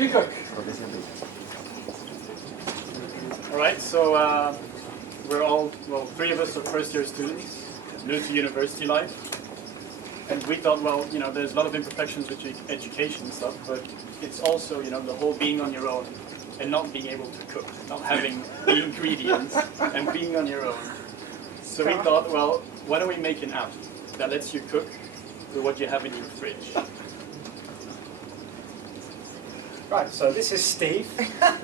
Unicook. All right, so we're all, well, three of us are first-year students, new to university life. And we thought, well, you know, there's a lot of imperfections with education and stuff, but it's also, you know, the whole being on your own and not being able to cook, not having the ingredients and being on your own. So we thought, well, why don't we make an app that lets you cook with what you have in your fridge? Right, so this is Steve,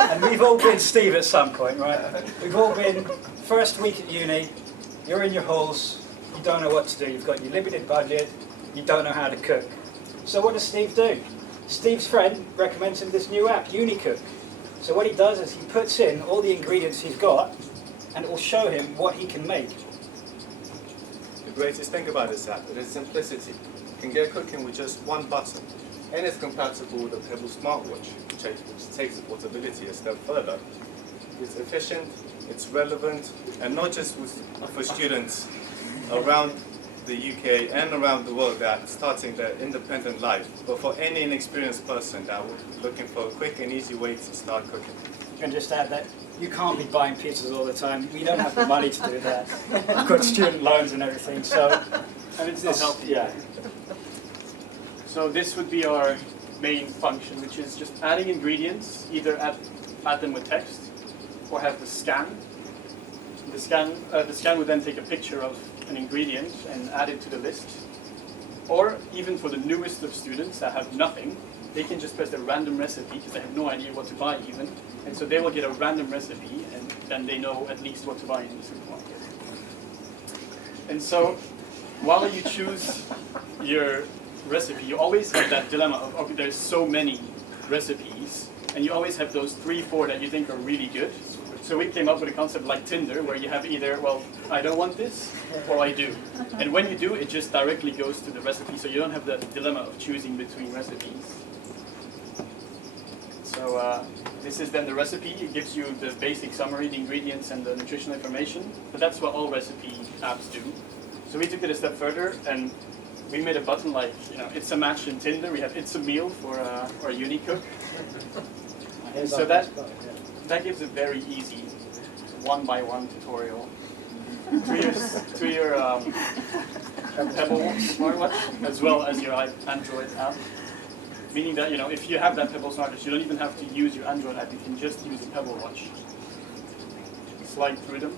and we've all been Steve at some point, right? We've all been first week at uni, you're in your halls, you don't know what to do, you've got your limited budget, you don't know how to cook. So what does Steve do? Steve's friend recommends him this new app, Unicook. So what he does is he puts in all the ingredients he's got, and it will show him what he can make. The greatest thing about this app is its simplicity. You can get cooking with just one button. And it's compatible with the Pebble smartwatch, which takes the portability a step further. It's efficient, it's relevant, and not just for students around the UK and around the world that are starting their independent life, but for any inexperienced person that is looking for a quick and easy way to start cooking. You can just add that you can't be buying pizzas all the time. We don't have the money to do that. We've got student loans and everything, so... And it's this healthy. Yeah. So this would be our main function, which is just adding ingredients, either add them with text or have the scan. The scan would then take a picture of an ingredient and add it to the list. Or even for the newest of students that have nothing, they can just press the random recipe because they have no idea what to buy even. And so they will get a random recipe and then they know at least what to buy in the supermarket. And so while you choose your recipe, you always have that dilemma of, okay, there's so many recipes, and you always have those 3-4 that you think are really good. So we came up with a concept like Tinder, where you have either, well, I don't want this, or I do. And when you do, it just directly goes to the recipe, so you don't have the dilemma of choosing between recipes. So this is then the recipe. It gives you the basic summary, the ingredients, and the nutritional information. But that's what all recipe apps do. So we took it a step further, and we made a button like, you know, it's a match in Tinder. We have it's a meal for Unicook. And so that gives a very easy one-by-one tutorial to your Pebble smartwatch as well as your Android app. Meaning that, you know, if you have that Pebble smartwatch, you don't even have to use your Android app. You can just use the Pebble watch. Slide through them.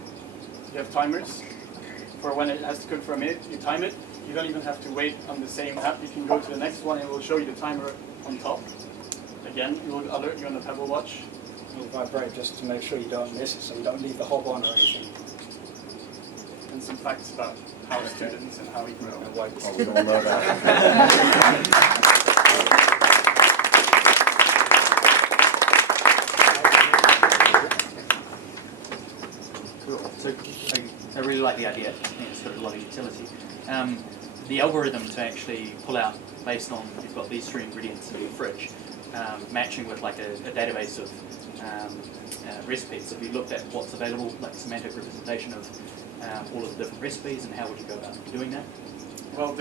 You have timers for when it has to cook for a minute. You time it. You don't even have to wait on the same app. You can go to the next one and it will show you the timer on top. Again, it will alert you on the Pebble watch. It will vibrate just to make sure you don't miss it, so you don't leave the hob on or anything. And some facts about how students and how we grow. And why Oh, we don't know that. So I really like the idea. I think it's got a lot of utility. The algorithm to actually pull out based on you've got these 3 ingredients in your fridge, matching with like a database of recipes. If you looked at what's available, like semantic representation of all of the different recipes, and how would you go about doing that? Well,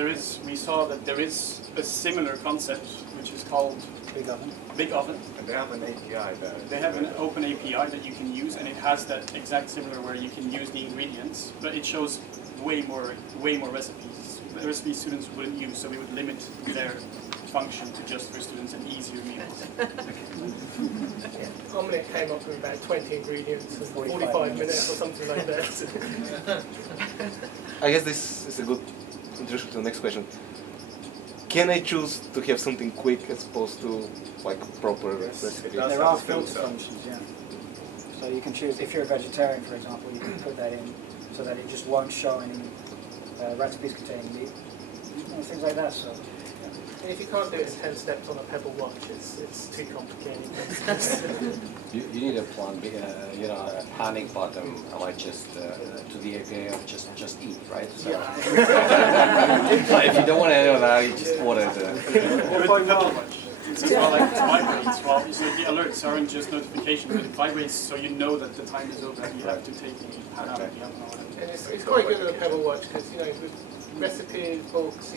we saw that there is a similar concept which is called Big Oven. And they have an API there. They have an open API that you can use, and it has that exact similar where you can use the ingredients, but it shows way more recipes. The recipes students wouldn't use, so we would limit their function to just for students and easier meals. Normally it came up with about 20 ingredients and 45 minutes or something like that. I guess this is a good introduction to the next question. Can I choose to have something quick as opposed to like proper recipe? There are filter functions, yeah. So you can choose, if you're a vegetarian, for example, you can put that in so that it just won't show any recipes containing meat, things like that. So. And if you can't do it in 10 steps on a Pebble watch, it's too complicated. You need a plan, you know, a panic button, like just to the API of just eat, right? So if you don't want to do that, you just order the. Or Pebble watch. It's as well like vibrates. Well, so the alerts aren't just notifications, but it vibrates so you know that the time is over and you have to take it out of the oven. And it's quite good with a Pebble watch because, you know, with recipes, books,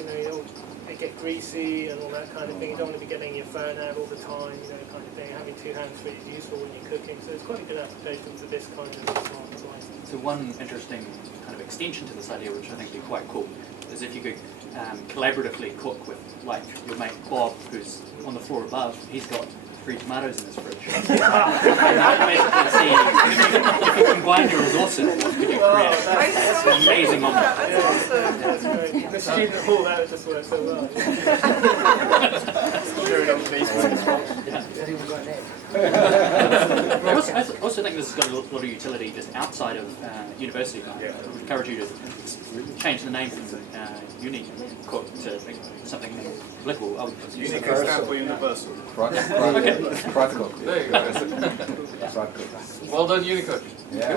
they get greasy and all that kind of thing. You don't want to be getting your phone out all the time, kind of thing. Having two hands free is useful when you're cooking. So it's quite a good application for this kind of smart device. So one interesting kind of extension to this idea, which I think would be quite cool, is if you could collaboratively cook with, like, your mate Bob, who's on the floor above. He's got 3 tomatoes in his fridge. And basically see if you combine your resources, what could you create? That's an amazing moment. That's awesome. That's great. The student hall, that would just work so well. I also think this has got a lot of utility just outside of university. I would encourage you to change the name from Unicook to something applicable. Unicook stands for universal. Practical. There you go. Practical. Well done, Unicook. Yeah.